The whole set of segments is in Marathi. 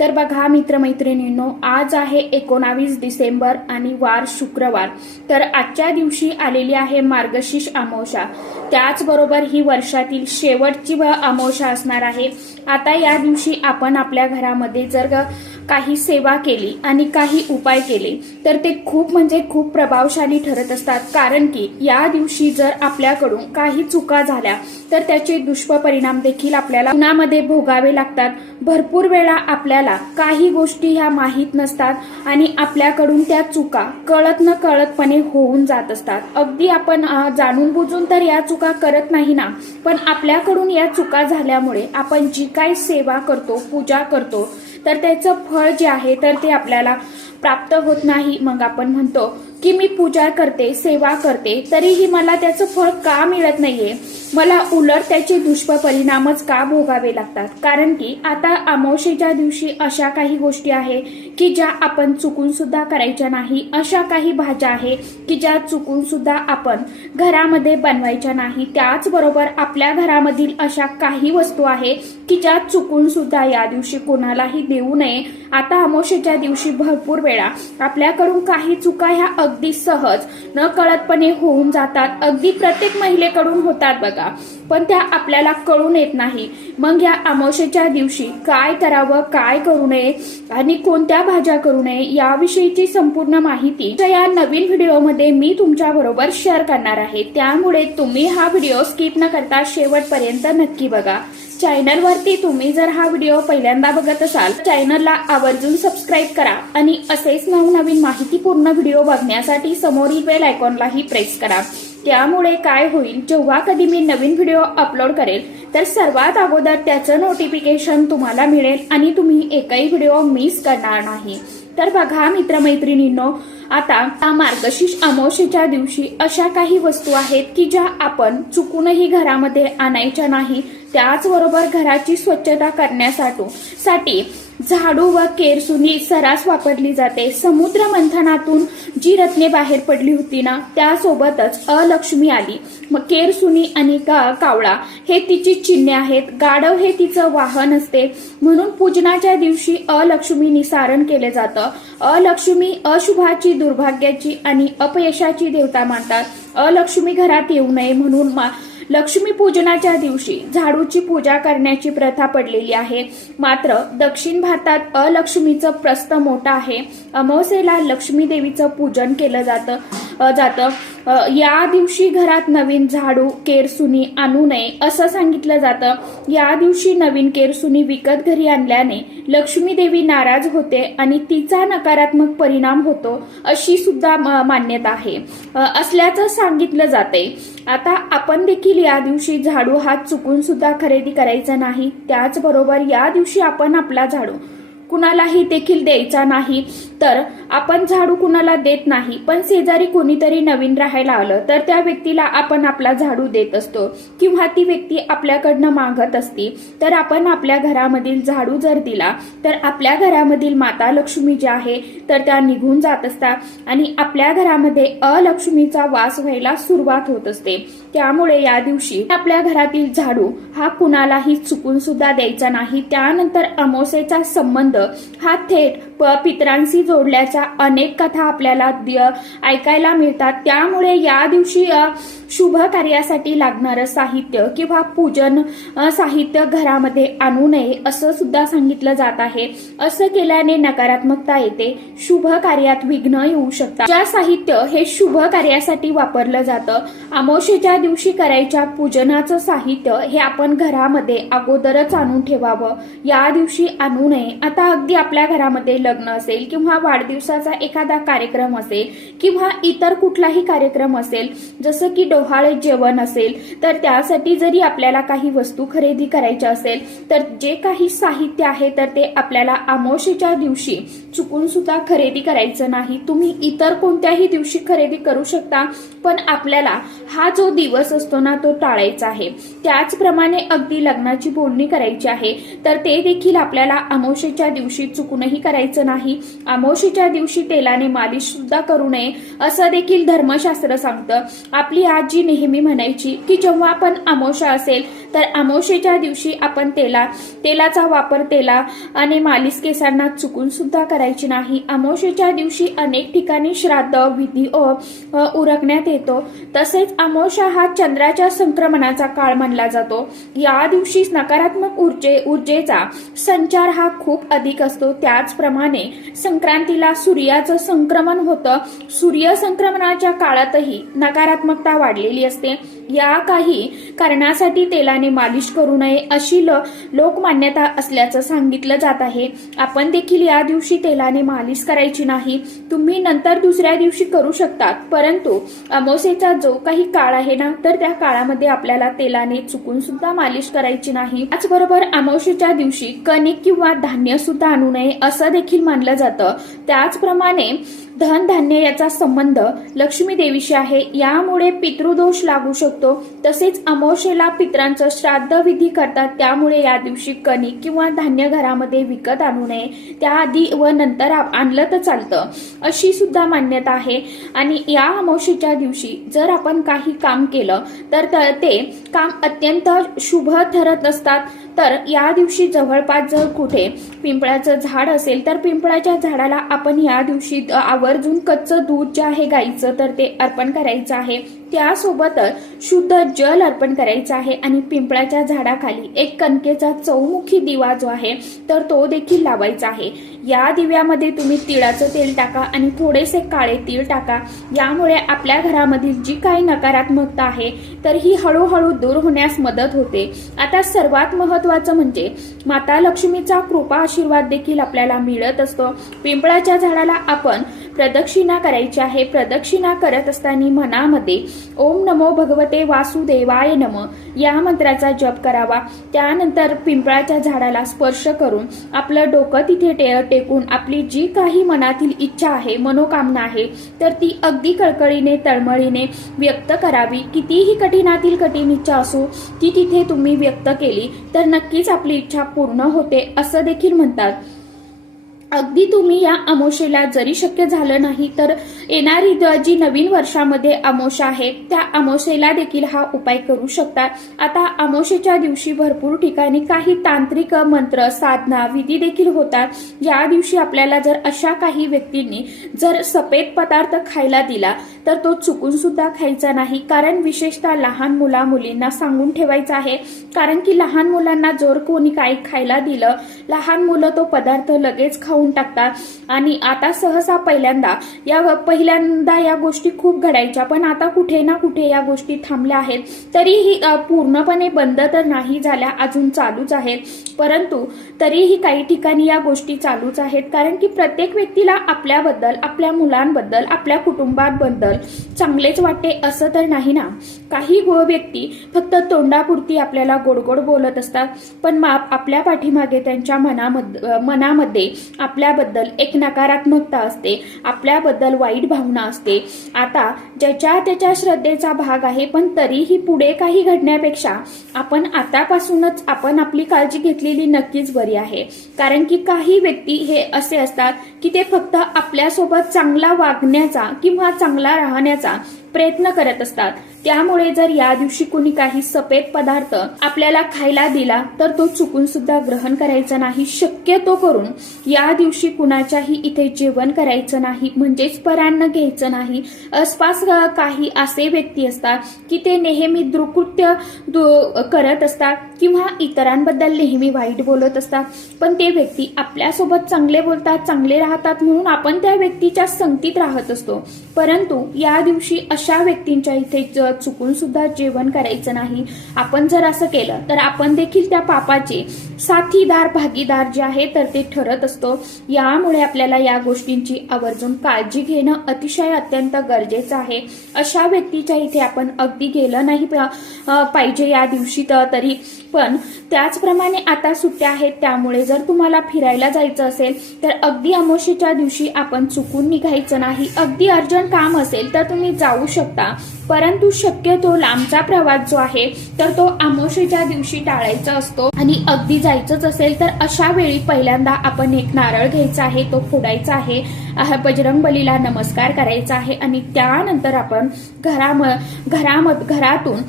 तर बघा मित्रमैत्रिणींनो आज आहे एकोणावीस डिसेंबर आणि वार शुक्रवार. तर आजच्या दिवशी आलेली आहे मार्गशीर्ष अमावशा त्याचबरोबर ही वर्षातील शेवटची व असणार आहे. आता या दिवशी आपण आपल्या घरामध्ये जर काही सेवा केली आणि काही उपाय केले तर ते खूप म्हणजे खूप प्रभावशाली ठरत असतात. कारण की या दिवशी जर आपल्याकडून काही चुका झाल्या तर त्याचे दुष्परिणाम देखील आपल्याला उन्हामध्ये भोगावे लागतात. भरपूर वेळा आपल्याला काही गोष्टी ह्या माहीत नसतात आणि आपल्याकडून त्या चुका कळत न कळतपणे होऊन जात असतात. अगदी आपण जाणून बुजून तर या चुका करत नाही ना पण आपल्याकडून या चुका झाल्यामुळे आपण जी काही सेवा करतो पूजा करतो तर त्याचं फळ जे आहे तर ते आपल्याला प्राप्त होत नाही. मग आपण म्हणतो की मी पूजा करते सेवा करते तरीही मला त्याचं फळ का मिळत नाहीये? मला उलट त्याचे दुष्परिणामच का भोगावे लागतात? कारण की आता अमावशेच्या दिवशी अशा काही गोष्टी आहे की ज्या आपण चुकून सुद्धा करायच्या नाही. अशा काही भाज्या आहे की ज्या चुकून सुद्धा आपण घरामध्ये बनवायच्या नाही. त्याचबरोबर आपल्या घरामधील अशा काही वस्तू आहे की ज्या चुकून सुद्धा या दिवशी कोणालाही देऊ नये. आता अमावशेच्या दिवशी भरपूर वेळा आपल्याकडून काही चुका ह्या अगदी सहज न कळतपणे होऊन जातात. अगदी प्रत्येक महिलेकडून होतात बघा. पण त्या आपल्याला कळून येत नाही. मग या अमावशेच्या दिवशी काय करावं काय करू नये आणि कोणत्या भाज्या करू नये याविषयीची संपूर्ण माहिती तर या नवीन व्हिडिओमध्ये मी तुमच्या बरोबर शेअर करणार आहे. त्यामुळे तुम्ही हा व्हिडिओ स्किप न करता शेवटपर्यंत नक्की बघा. चॅनलवरती तुम्ही जर हा व्हिडिओ पहिल्यांदा बघत असाल चॅनलला आवर्जून सबस्क्राईब करा आणि असेच नवनवीन माहितीपूर्ण व्हिडिओ बघण्यासाठी समोरील बेल आयकॉनलाही प्रेस करा. त्यामुळे काय होईल जेव्हा कधी मी नवीन व्हिडिओ अपलोड करेल तर सर्वात अगोदर त्याचं नोटिफिकेशन तुम्हाला मिळेल आणि तुम्ही एकही व्हिडिओ मिस करणार नाही. तर बघा मित्रमैत्रिणींनो आता मार्गशीर्ष अमावस्येच्या दिवशी अशा काही वस्तू आहेत की ज्या आपण चुकूनही घरामध्ये आणायच्या नाही त्याचबरोबर घराची स्वच्छता करण्यासाठी साठी झाडू व केरसुनी सरास वापरली जाते. समुद्र मंथनातून जी रत्ने बाहेर पडली होती ना त्यासोबतच अलक्ष्मी आली. मग केरसुनी आणि का- कावळा हे तिची चिन्हे आहेत. गाढव हे तिचं वाहन असते. म्हणून पूजनाच्या दिवशी अलक्ष्मी निसारण केले जातं. अलक्ष्मी अशुभाची दुर्भाग्याची आणि अपयशाची देवता मानतात. अलक्ष्मी घरात येऊ नये म्हणून मा- लक्ष्मी पूजनाच्या दिवशी झाडूची पूजा करण्याची प्रथा पडलेली आहे. मात्र दक्षिण भारतात अलक्ष्मीचं प्रस्थ मोठं आहे. अमावस्येला लक्ष्मी देवीचं पूजन केलं जातं. जातं. या दिवशी घरात नवीन झाडू केरसुनी आणू नये असं सांगितलं जातं. या दिवशी नवीन केरसुनी विकत घरी आणल्याने लक्ष्मी देवी नाराज होते आणि तिचा नकारात्मक परिणाम होतो अशी सुद्धा म- मान्यता आहे. असल्याचं सांगितलं जाते आता आपण देखील या दिवशी झाडू हात चुकून सुद्धा खरेदी करायचा नाही. त्याचबरोबर या दिवशी आपण आपला झाडू कुणालाही देखील द्यायचा नाही. तर आपण झाडू कुणाला देत नाही पण शेजारी कोणीतरी नवीन राहायला आलं तर त्या व्यक्तीला आपण आपला झाडू देत असतो. किंवा ती व्यक्ती आपल्याकडनं मागत असती तर आपण आपल्या घरामधील झाडू जर दिला तर आपल्या घरामधील माता लक्ष्मी ज्या आहे तर त्या निघून जात असतात आणि आपल्या घरामध्ये अलक्ष्मीचा वास व्हायला सुरुवात होत असते. त्यामुळे या दिवशी आपल्या घरातील झाडू हा कुणालाही चुकून सुद्धा द्यायचा नाही. त्यानंतर अमोसेचा संबंध हा थेट प- पितरांशी जोडल्याच्या अनेक कथा आपल्याला ऐकायला मिळतात. त्यामुळे या दिवशी शुभ कार्यासाठी लागणारं साहित्य किंवा पूजन साहित्य घरामध्ये आणू नये असं सुद्धा सांगितलं जात आहे. असं केल्याने नकारात्मकता येते. शुभ कार्यात विघ्न येऊ शकतात. ज्या साहित्य हे शुभ कार्यासाठी वापरलं जातं अमावशेच्या दिवशी करायच्या पूजनाचं साहित्य हे आपण घरामध्ये अगोदरच आणून ठेवावं. या दिवशी आणू नये. आता अगदी आपल्या घरामध्ये लग्न असेल किंवा वाढदिवसाचा एखादा कार्यक्रम असेल किंवा इतर कुठलाही कार्यक्रम असेल जसं की डोहाळे जेवण असेल तर त्यासाठी जरी आपल्याला काही वस्तू खरेदी करायच्या असेल तर जे काही साहित्य आहे तर ते आपल्याला अमावशेच्या दिवशी चुकून सुद्धा खरेदी करायचं नाही. तुम्ही इतर कोणत्याही दिवशी खरेदी करू शकता पण आपल्याला हा जो दिवस असतो ना तो टाळायचा आहे. त्याचप्रमाणे अगदी लग्नाची बोलणी करायची आहे तर ते देखील आपल्याला अमावशेच्या दिवशी चुकूनही करायचं करायचं नाही. अमावस्येच्या दिवशी तेलाने मालिश सुद्धा करू नये असं देखील धर्मशास्त्र सांगतं. आपली आजी नेहमी म्हणायची की जेव्हा आपण अमावस्या असेल तर अमावस्येच्या दिवशी आपण तेला तेलाचा वापर तेला आणि मालिश केसांना चुकून सुद्धा करायची नाही. अमावस्येच्या दिवशी अनेक ठिकाणी श्राद्ध विधी उरकण्यात येतो. तसेच अमावस्या हा चंद्राच्या संक्रमणाचा काळ मानला जातो. या दिवशी नकारात्मक ऊर्जे ऊर्जेचा संचार हा खूप अधिक असतो. त्याचप्रमाणे संक्रांतीला सूर्याचं संक्रमण होतं. सूर्य संक्रमणाच्या काळातही नकारात्मकता वाढलेली असते. या काही कारणासाठी तेलाने मालिश करू नये अशी ल लोकमान्यता असल्याचं सांगितलं जात आहे. आपण देखील या दिवशी तेलाने मालिश करायची नाही. तुम्ही नंतर दुसऱ्या दिवशी करू शकतात. परंतु अमोसेचा जो काही काळ आहे ना तर त्या काळामध्ये आपल्याला तेलाने चुकून सुद्धा मालिश करायची नाही. त्याचबरोबर अमावस्येच्या दिवशी कणिक किंवा धान्य सुद्धा आणू नये असं देखील मानलं जातं. त्याचप्रमाणे धनधान्य याचा संबंध लक्ष्मी देवीशी आहे. यामुळे पितृदोष लागू शकतो. तसेच अमोशेला पित्रांचं श्राद्ध विधी करतात. त्यामुळे या दिवशी कणिक किंवा धान्य घरामध्ये विकत आणू नये. त्याआधी व नंतर आणलं तर चालतं. अशी सुद्धा मान्यता आहे. आणि या अमोशेच्या दिवशी जर आपण काही काम केलं तर ते काम अत्यंत शुभ ठरत असतात. तर या दिवशी जवळपास जर कुठे पिंपळाचं झाड असेल तर पिंपळाच्या झाडाला आपण या दिवशी आवर्जून कच्चं दूध जे आहे गाईचं तर ते अर्पण करायचं आहे. त्यासोबतच शुद्ध जल अर्पण करायचं आहे आणि पिंपळाच्या झाडाखाली एक कणकेचा चौमुखी दिवा जो आहे तर तो देखील लावायचा आहे. या दिव्यामध्ये तुम्ही तिळाचं तेल टाका आणि थोडेसे काळे तीळ टाका. यामुळे आपल्या घरामधील जी काही नकारात्मकता आहे तर ही हळूहळू दूर होण्यास मदत होते. आता सर्वात महत्वाचं म्हणजे माता लक्ष्मीचा कृपा आशीर्वाद देखील आपल्याला मिळत असतो. पिंपळाच्या झाडाला आपण प्रदक्षिणा करायची आहे. प्रदक्षिणा करत असताना मनामध्ये ओम नमो भगवते वासुदेवाय नम या मंत्राचा जप करावा. त्यानंतर पिंपळाच्या झाडाला स्पर्श करून आपलं डोकं तिथे टे- टेकून आपली जी काही मनातील इच्छा आहे मनोकामना आहे तर ती अगदी कळकळीने तळमळीने व्यक्त करावी. कितीही कठीणातील कठीण इच्छा असो ती तिथे तुम्ही व्यक्त केली तर नक्कीच आपली इच्छा पूर्ण होते असं देखील म्हणतात. अगदी तुम्ही या अमोशेला जरी शक्य झालं नाही तर येणारी जी नवीन वर्षामध्ये अमोशा आहेत त्या अमोशेला देखील हा उपाय करू शकतात. आता अमोशेच्या दिवशी भरपूर ठिकाणी काही तांत्रिक मंत्र साधना विधी देखील होतात. या दिवशी आपल्याला जर अशा काही व्यक्तींनी जर सफेद पदार्थ खायला दिला तर तो चुकून सुद्धा खायचा नाही. कारण विशेषतः लहान मुला मुलींना सांगून ठेवायचं आहे. कारण की लहान मुलांना जर कोणी काही खायला दिलं लहान मुलं तो पदार्थ लगेच खाऊ खाऊन टाकतात. आणि आता सहसा पहिल्यांदा या पहिल्यांदा या गोष्टी खूप घडायच्या. पण आता कुठे ना कुठे या गोष्टी थांबल्या आहेत. तरीही पूर्णपणे बंद तर नाही झाल्या अजून चालूच आहेत. परंतु तरीही काही ठिकाणी या गोष्टी चालूच आहेत. कारण की प्रत्येक व्यक्तीला आपल्याबद्दल आपल्या मुलांबद्दल आपल्या कुटुंबाबद्दल चांगलेच वाटते असं तर नाही ना? काही गो व्यक्ती फक्त तोंडापुरती आपल्याला गोडगोड बोलत असतात. पण माप आपल्या पाठीमागे त्यांच्या मनामध्ये मनामध्ये आपल्याबद्दल एक नकारात्मकता असते. आपल्याबद्दल वाईट भावना असते. आता ज्याच्या त्याच्या श्रद्धेचा भाग आहे पण तरीही पुढे काही घडण्यापेक्षा आपण आतापासूनच आपण आपली काळजी घेतलेली नक्कीच बरी आहे. कारण की काही व्यक्ती हे असे असतात की ते फक्त आपल्यासोबत चांगला वागण्याचा किंवा चांगला राहण्याचा cabeza प्रयत्न करत असतात. त्यामुळे जर या दिवशी कुणी काही सफेद पदार्थ आपल्याला खायला दिला तर तो चुकून सुद्धा ग्रहण करायचा नाही. शक्यतो करून या दिवशी कुणाच्याही इथे जेवण करायचं नाही म्हणजेच परान्न घ्यायचं नाही. आसपास काही असे व्यक्ती असतात की ते नेहमी दुकृत्य दु- करत असतात किंवा इतरांबद्दल नेहमी वाईट बोलत असतात. पण ते व्यक्ती आपल्यासोबत चांगले बोलतात चांगले राहतात म्हणून आपण त्या व्यक्तीच्या संगतीत राहत असतो. परंतु या दिवशी अशा व्यक्तींच्या इथे चुकून सुद्धा जेवण करायचं नाही. आपण जर असं केलं तर आपण देखील त्या पापाचे साथीदार भागीदार जे आहे तर ते ठरत असतो. यामुळे आपल्याला या गोष्टींची आवर्जून काळजी घेणं अतिशय अत्यंत गरजेचं आहे. अशा व्यक्तीच्या इथे आपण अगदी गेलं नाही पा- पाहिजे या दिवशी तरी. पण त्याचप्रमाणे आता सुट्ट्या आहेत त्यामुळे जर तुम्हाला फिरायला जायचं असेल तर अगदी अमोशीच्या दिवशी आपण चुकून निघायचं नाही. अगदी अर्जंट काम असेल तर तुम्ही जाऊ शकता. परंतु शक्यतो लांबचा प्रवास जो आहे तर तो आमोशेच्या दिवशी टाळायचा असतो. आणि अगदी जायचंच असेल तर अशा वेळी पहिल्यांदा आपण एक नारळ घ्यायचा आहे तो फोडायचा आहे बजरंग बलीला नमस्कार करायचा आहे आणि त्यानंतर आपण घराम घरामध घरातून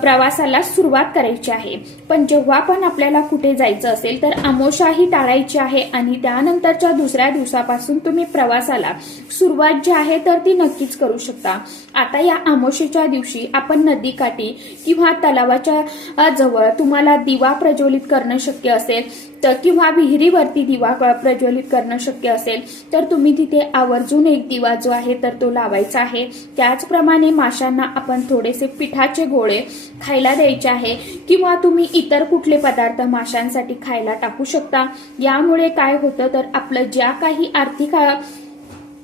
प्रवासाला सुरुवात करायची आहे. पण जेव्हा पण आपल्याला कुठे जायचं असेल तर आमोशाही टाळायची आहे आणि त्यानंतरच्या दुसऱ्या दिवसापासून तुम्ही प्रवासाला सुरुवात जी आहे तर ती नक्कीच करू शकता. आता या आमोशेच्या दिवशी आपण नदीकाठी किंवा तलावाच्या जवळ तुम्हाला दिवा प्रज्वलित करणं शक्य असेल तर किंवा विहिरीवरती दिवा प्रज्वलित करणं शक्य असेल तर तुम्ही तिथे आवर्जून एक दिवा जो आहे तर तो लावायचा आहे. त्याचप्रमाणे माशांना आपण थोडेसे पिठाचे गोळे खायला द्यायचे आहे किंवा तुम्ही इतर कुठले पदार्थ माशांसाठी खायला टाकू शकता. यामुळे काय होतं तर आपलं ज्या काही आर्थिक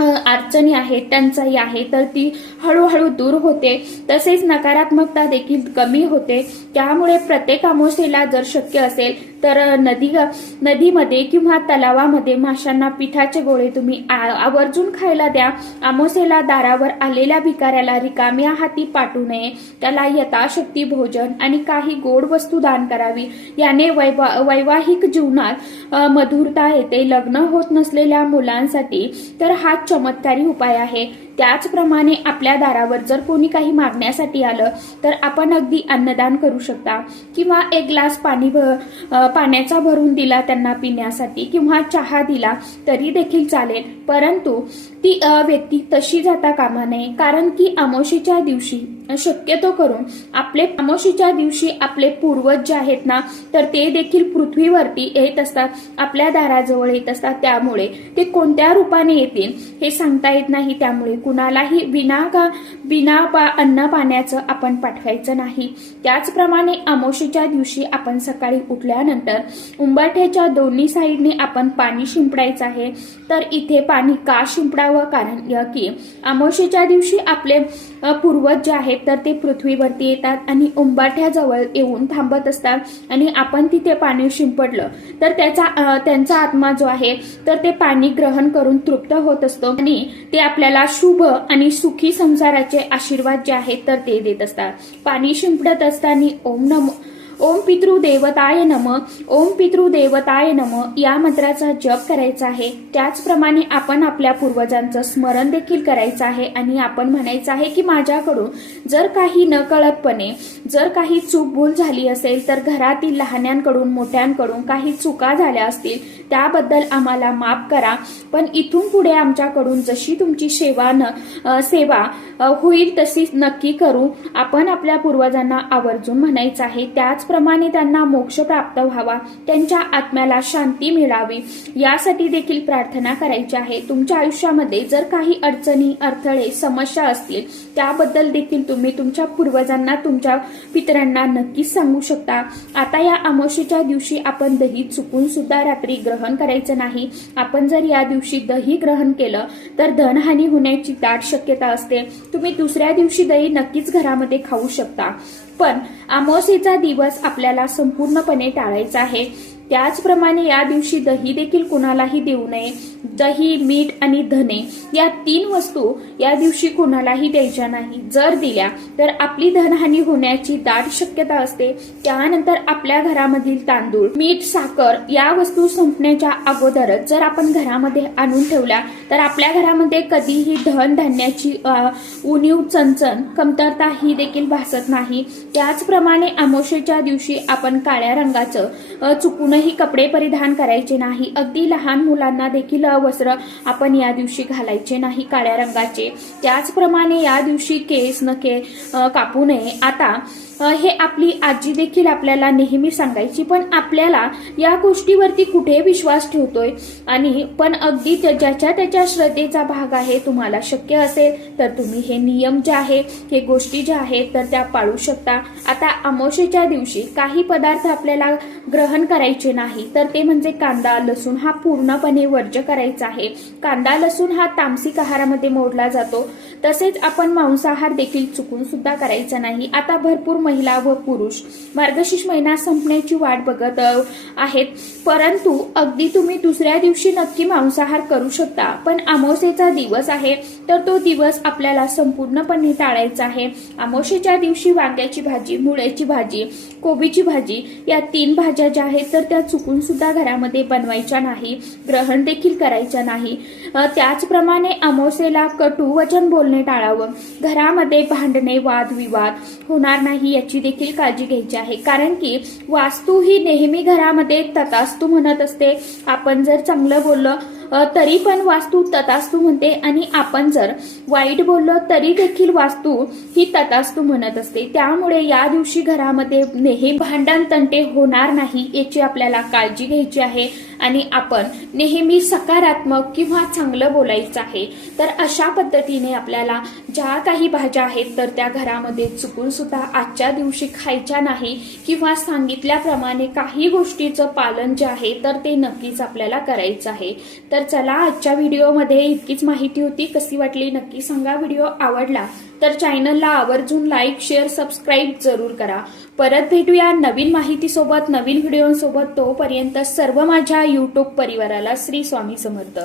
अडचणी आहेत टंचाई आहे तर ती हळूहळू दूर होते. तसेच नकारात्मकता देखील कमी होते. त्यामुळे प्रत्येक अमावस्येला जर शक्य असेल तर नदी नदीमध्ये किंवा तलावामध्ये माशांना पिठाचे गोळे तुम्ही आ- आवर्जून खायला द्या. आमोसेला दारावर आलेल्या भिकाऱ्याला रिकाम्या हाती पाठवू नये. त्याला यथाशक्ती भोजन आणि काही गोड वस्तू दान करावी. याने वैवा वैवाहिक जीवनात मधुरता येते. लग्न होत नसलेल्या मुलांसाठी तर हा चमत्कारी उपाय आहे. त्याचप्रमाणे आपल्या दारावर जर कोणी काही मागण्यासाठी आलं तर आपण अगदी अन्नदान करू शकता. किंवा एक ग्लास पाणी भ- पाण्याचा भरून दिला त्यांना पिण्यासाठी किंवा चहा दिला तरी देखील चालेल. परंतु ती व्यक्ती तशी जाता कामा नये. कारण की अमावशीच्या दिवशी शक्यतो करून आपले अमावशीच्या दिवशी आपले पूर्वज जे आहेत ना तर ते देखील पृथ्वीवरती येत असतात आपल्या दाराजवळ येत असतात. त्यामुळे ते कोणत्या रूपाने येतील हे सांगता येत नाही. त्यामुळे कुणालाही विना का विना पा अन्न पाण्याचं आपण पाठवायचं नाही. त्याचप्रमाणे अमावशीच्या दिवशी आपण सकाळी उठल्यानंतर उंबरठ्याच्या दोन्ही साईडने आपण पाणी शिंपडायचं आहे. तर इथे पाणी का शिंपडावं? कारण की अमावशीच्या दिवशी आपले पूर्वज जे आहेत तर ते पृथ्वीवरती येतात आणि उंबाठ्याजवळ येऊन थांबत असतात आणि आपण तिथे पाणी शिंपडलं. तर त्याचा त्यांचा आत्मा जो आहे तर ते पाणी ग्रहण करून तृप्त होत असतो आणि ते आपल्याला शुभ आणि सुखी संसाराचे आशीर्वाद जे आहेत तर ते देत असतात. पाणी शिंपडत असताना ओम नमो ओम पितृ देवताय नम. ओम पितृ देवताय नम. या मंत्राचा जप करायचा आहे. त्याचप्रमाणे आपण आपल्या पूर्वजांचं स्मरण देखील करायचं आहे आणि आपण म्हणायचं आहे की माझ्याकडून जर काही नकळतपणे जर काही चूक भूल झाली असेल तर घरातील लहान्यांकडून मोठ्यांकडून काही चुका झाल्या असतील त्याबद्दल आम्हाला माफ करा. पण इथून पुढे आमच्याकडून जशी तुमची सेवा न सेवा होईल तशी नक्की करू. आपण आपल्या पूर्वजांना आवर्जून म्हणायचं आहे. त्याचप्रमाणे त्यांना मोक्ष प्राप्त व्हावा. त्यांच्या आत्म्याला शांती मिळावी. यासाठी देखील प्रार्थना करायची आहे. तुमच्या आयुष्यामध्ये जर काही अडचणी अडथळे समस्या असतील त्याबद्दल देखील तुम्ही तुमच्या पूर्वजांना तुमच्या पितरांना नक्कीच सांगू शकता. आता या अमावस्येच्या दिवशी आपण दही चुकून सुद्धा रात्री ग्रहण करायचं नाही. आपण जर या दिवशी दही ग्रहण केलं तर धनहानी होण्याची दाट शक्यता असते. तुम्ही दुसऱ्या दिवशी दही नक्कीच घरामध्ये खाऊ शकता. पण अमावस्येचा दिवस आपल्याला संपूर्णपणे टाळायचा आहे. त्याचप्रमाणे या दिवशी दही देखील कुणालाही देऊ नये. दही मीठ आणि धने या तीन वस्तू या दिवशी कुणालाही द्यायच्या नाही. जर दिल्या तर आपली धनहानी होण्याची दाट शक्यता असते. त्यानंतर आपल्या घरामधील तांदूळ मीठ साखर या वस्तू संपण्याच्या अगोदरच जर आपण घरामध्ये आणून ठेवल्या तर आपल्या घरामध्ये कधीही धन धान्याची उणीव चणचण कमतरता ही देखील भासत नाही. त्याचप्रमाणे अमोशेच्या दिवशी आपण काळ्या रंगाचं चुकून चुकूनही कपडे परिधान करायचे नाही. अगदी लहान मुलांना देखील वस्त्र आपण या दिवशी घालायचे नाही काळ्या रंगाचे. त्याचप्रमाणे या दिवशी केस नके कापू नये. आता हे आपली आजी देखील आपल्याला नेहमी सांगायची पण आपल्याला या गोष्टीवरती कुठे विश्वास ठेवतोय? आणि पण अगदी त्या- ज्याच्या त्याच्या श्रद्धेचा भाग आहे तुम्हाला शक्य असेल तर तुम्ही हे नियम जे आहे हे गोष्टी ज्या आहेत तर त्या पाळू शकता. आता अमावस्येच्या दिवशी काही पदार्थ आपल्याला ग्रहण करायचे नाही. तर ते म्हणजे कांदा लसूण हा पूर्णपणे वर्ज्य करायचा आहे. कांदा लसूण हा तामसिक आहारामध्ये मोडला जातो. तसेच आपण मांसाहार देखील चुकून सुद्धा करायचा नाही. आता भरपूर महिला व पुरुष मार्गशीर्ष महिना संपण्याची वाट बघत आहेत. परंतु अगदी तुम्ही दुसऱ्या दिवशी नक्की मांसाहार करू शकता. पण अमावस्येचा दिवस आहे तर तो दिवस आपल्याला संपूर्णपणे टाळायचा आहे. अमावस्येच्या दिवशी वांग्याची भाजी मुळ्याची भाजी कोबीची भाजी या तीन भाज्या ज्या आहेत तर त्या चुकून सुद्धा घरामध्ये बनवायच्या नाही ग्रहण देखील करायच्या नाही. त्याचप्रमाणे अमावस्येला कटू वचन बोलणे टाळावं. घरामध्ये भांडणे वादविवाद होणार नाही याची देखील काळजी घ्यायची आहे. कारण की वास्तू ही नेहमी घरामध्ये ततास्तू म्हणत असते. आपण जर चांगलं बोललं तरी पण वास्तू ततास्तू म्हणते. आणि आपण जर वाईट बोललो तरी देखील वास्तू ही ततास्तू म्हणत असते. त्यामुळे या दिवशी घरामध्ये नेहमी भांडण तंटे होणार नाही याची आपल्याला काळजी घ्यायची आहे. आणि आपण नेहमी सकारात्मक किंवा चांगलं बोलायचं आहे. तर अशा पद्धतीने आपल्याला ज्या काही भाज्या आहेत तर त्या घरामध्ये चुकून सुद्धा आजच्या दिवशी खायच्या नाही किंवा सांगितल्याप्रमाणे काही गोष्टीचं पालन जे आहे तर ते नक्कीच आपल्याला करायचं आहे. तर चला आजच्या व्हिडिओमध्ये इतकीच माहिती होती. कशी वाटली नक्की सांगा. व्हिडिओ आवडला तर चॅनलला आवर्जून लाईक शेअर सबस्क्राईब जरूर करा. परत भेटूया नवीन माहितीसोबत नवीन व्हिडिओसोबत. तोपर्यंत सर्व माझ्या यूट्यूब परिवाराला श्री स्वामी समर्थ.